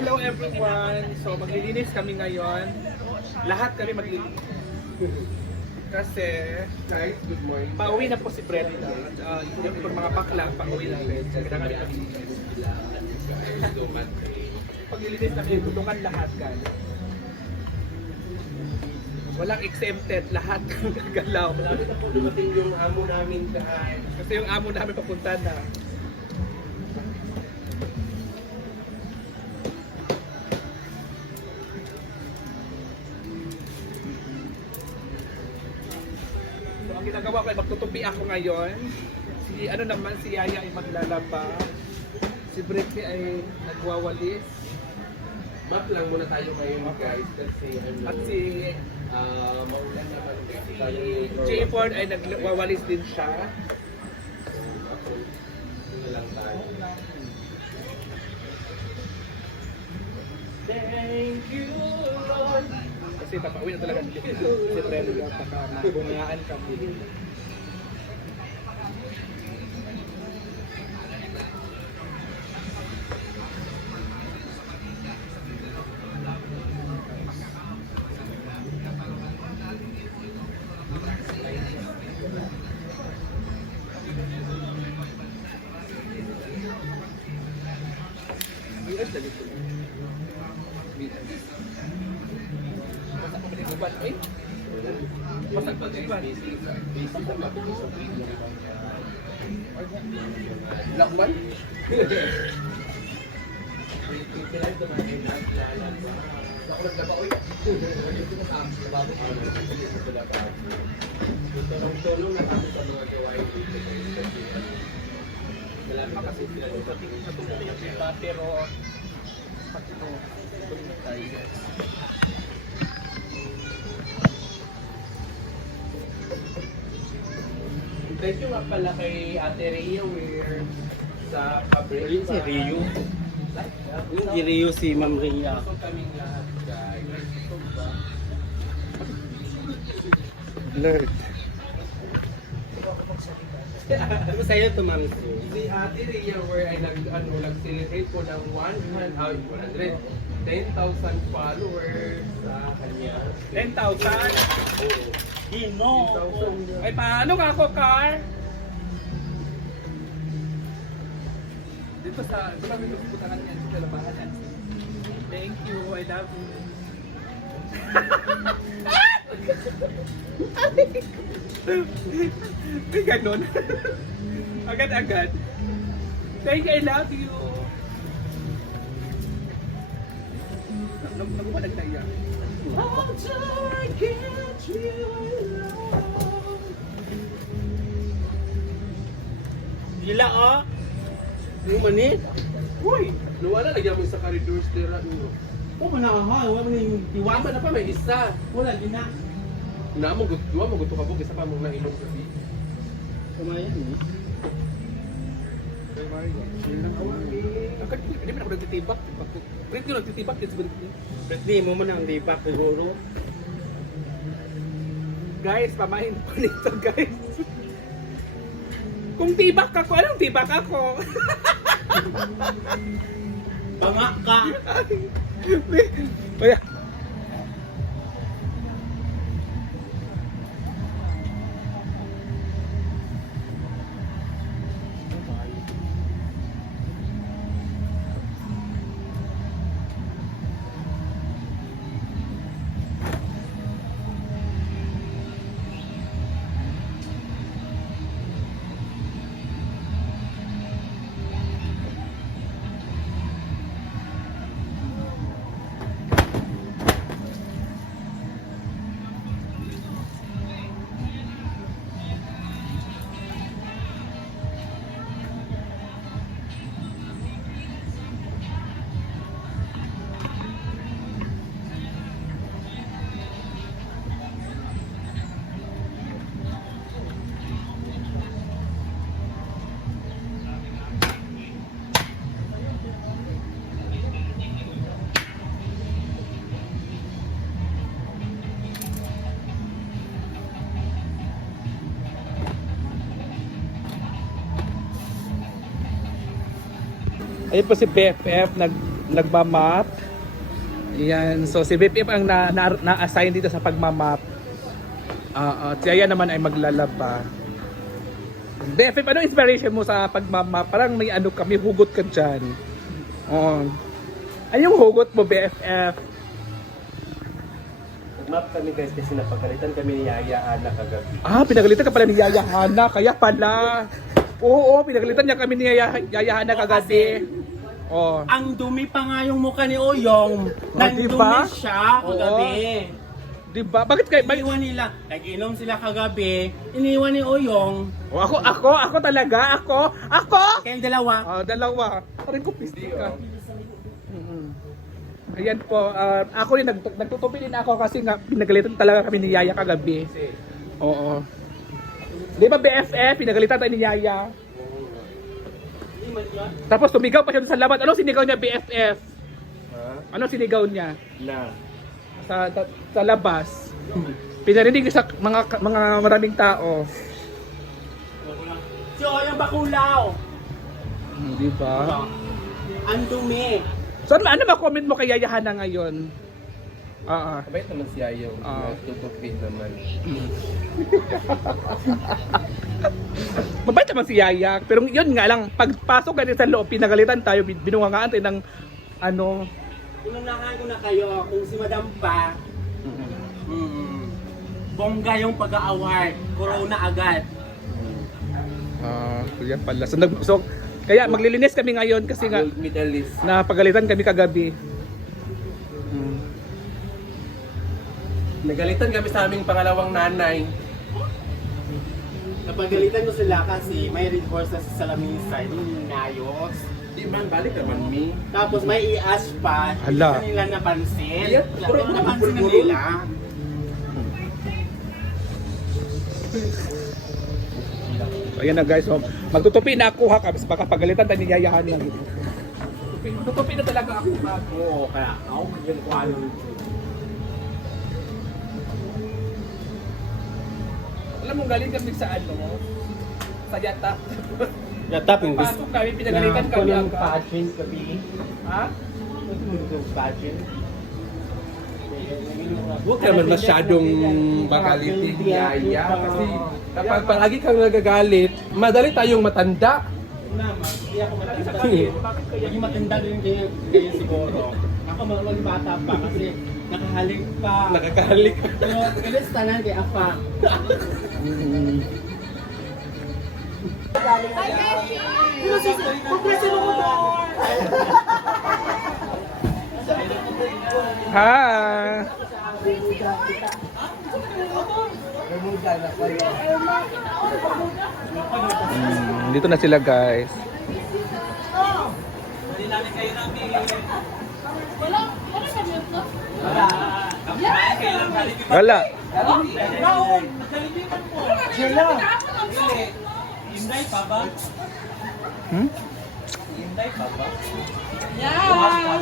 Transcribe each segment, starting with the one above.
Hello everyone! So maglilinis kami ngayon. Lahat kami maglilinis. Kasi Guys, good morning. pauwi na po si Brenda. Yung mga bakla, pauwi na rin. Kailangan kami paglilinis kami, tulungan lahat guys. Walang exempted, lahat gagalaw. Malapit na po dumating yung amo namin guys. Kasi yung amo namin papunta na. So ang ginagawa ko ay magtutupi ako ngayon. Si Yaya ay maglalaba. Si Britney ay nagwawalis. Map lang muna tayo ngayon guys kasi At si maulan naman kasi tayo Jay Ford ay nagwawalis din siya. Ako, yun na lang tayo. Thank you Lord. Kasi papauwi na talaga si Brenda baka mabungayaan kami. Basta ko pinag-iban, eh? Basta ko pinag-iban. Lakban? Ako naglaba, oy. Tulong na kami sa mga gawain dito. Malaki kasi sila sa tingin yung iba, pero pati ito, tuloy na tayo. Thank you nga pala kay Ate Ria Weir sa pabrika. Yun si Rio. Yung si Rio si Ma'am Ria. So kaming lahat guys. Ito ba? Blurred. Ano sa'yo ito, Ma'am? Si Ate Ria Weir ay nag-celebrate po ng 110,000 followers sa kanya. 10,000? Oo. Dino. 10,000. Ay, paano ka ako, Car? Dito kami nagpupuntahan yan sa labahan. Thank you, I love you. May ganun. Agad-agad. Thank you, I love you. Nagpapalag na iyan. How do I get you alone? Gila, oh. Yung manit. Uy! Nawala lagyan mo sa corridors dira. Oh, manaha. Wala mo na yung Iwama na pa may isa. Wala, din na. Mo gusto ka po isa pa mong nainom gabi. Kumayan, eh. Kay Mario. Hindi mo na ako nagtitibak. Print ko nagtitibak. Hindi mo man ang lipak siguro. Guys, pamahin po nito, guys. Kung tibak ako, anong tibak ako? Banga ka. Kaya, ayun po si BFF, nagmamap. Ayan, so si BFF ang na-assign dito sa pagmamap. Si Yaya naman ay maglalaba. BFF, ano inspiration mo sa pagmamap? Parang may ano ka, may hugot ka dyan. Ano yung hugot mo, BFF? Nag-map kami guys kasi napagalitan kami ni Yaya Ana kagabi. Pinagalitan ka pala ni Yaya Hana, kaya pala. Oo, pinagalitan niya kami ni Yaya Hana kagabi. Ang dumi pa nga yung mukha ni Oyong. Nandumi diba? siya kagabi. Diba? Bakit kayo? Iniwan nila. Nag-inom sila kagabi. Iniwan ni Oyong. Ako talaga, ako. Kayong dalawa. Dalawa. Parang ko pistik ka. Ayan po, ako rin, nagtutupi din ako kasi nga pinagalitan talaga kami ni Yaya kagabi. Oo. Di ba BFF, pinagalitan tayo ni Yaya? Tapos tumigaw pa siya sa labat. Anong sinigaw niya, BFF? Anong sinigaw niya? Na. Sa labas. Pinarinig sa mga maraming tao. Si Oyong bakulaw. Di ba? Ang dumi. So ano ma-comment mo kay Yaya Hana ngayon? Kabait naman si Ayaw. Tutupi naman. Mabait naman si Yaya. Pero yun nga lang, pagpasok ganyan sa loob, pinagalitan tayo, binungangaan tayo ng ano. Inunahan ko na kayo kung si Madam pa. Bongga yung pag-award. Corona agad. Kaya pala. So, kaya maglilinis kami ngayon kasi nga Gold medalist. napagalitan kami kagabi. Nagalitan kami sa aming pangalawang nanay. Napagalitan ko sila kasi may reinforce na sa Salamisa. Yung inayos. Di man, balik naman mi. Tapos may i-ash pa. Hala. Hindi nila napansin. Yeah, Pero puro- napansin na puro- nila. So, ayan na guys. So, magtutupi na ako ha. Kasi baka pagalitan tayo ni Yaya Hana. Magtutupi na talaga ako. Oo, kaya ako ganyan ko ano. Alam mo, galing kami sa ano? Sa yata. Yatapin Pasok kami, pinagalitan kami agad. pageant kami. Ha? Yung pageant. Huwag ka naman masyadong magalitin ni Yaya. Kasi kapag palagi kang nagagalit, madali tayong matanda. Hindi ako matanda. Maging matanda din kayo siguro. Ako maging bata pa kasi nakahalik pa. Nakakahalik. Pero galit tanan kay Apa. Ha? Dito na sila guys. Wala. Hinday pa ba? Hinday pa ba? Yeah!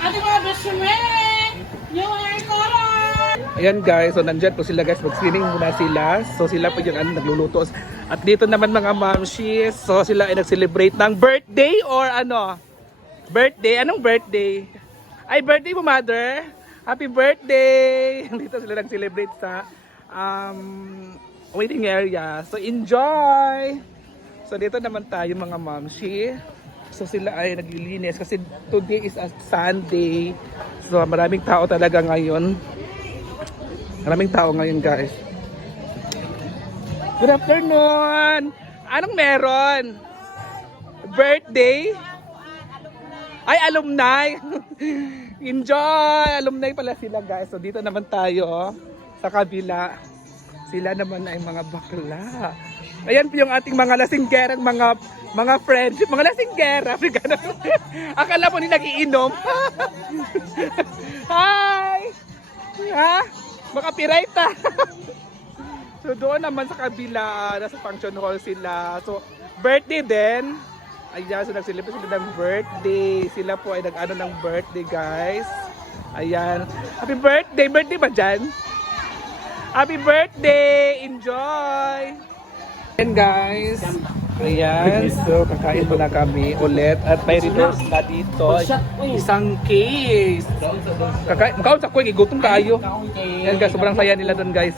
Ate mga best friend! Yung hair color! Ayan guys, so nandyan po sila guys, mag-screening muna sila. So sila po yung nagluluto. At dito naman mga mamshis, so sila ay nag-celebrate ng birthday or ano? Birthday? Anong birthday? Ay, birthday mo mother! Happy birthday! Dito sila nag-celebrate sa waiting area. So enjoy! So dito naman tayo mga mamshi. So sila ay naglilinis kasi today is a Sunday. So maraming tao talaga ngayon. Maraming tao ngayon guys. Good afternoon! Anong meron? Birthday? Ay, alumni! Enjoy! Alumni pala sila guys. So dito naman tayo sa kabila. Sila naman ay mga bakla. Ayan po yung ating mga lasinggerang mga friends. Mga lasinggera. Akala mo ni nagiinom. Hi! Ha? Makapiright ta. So doon naman sa kabila, nasa function hall sila. So birthday din. Ayan, so nag-celebrate sila ng birthday. Sila po ay nag-ano ng birthday guys. Ayan. Happy birthday! Birthday ba dyan? Happy birthday! Enjoy! And guys, Ayan, so kakain muna kami ulit at may reverse na dito. Isang case. Makaon sa kuwing, igutom kayo. Yan guys, sobrang saya nila doon guys.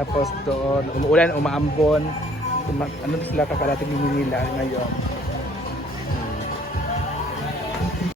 Tapos doon, umuulan, umaambon. Ano sila kakarating nila ngayon.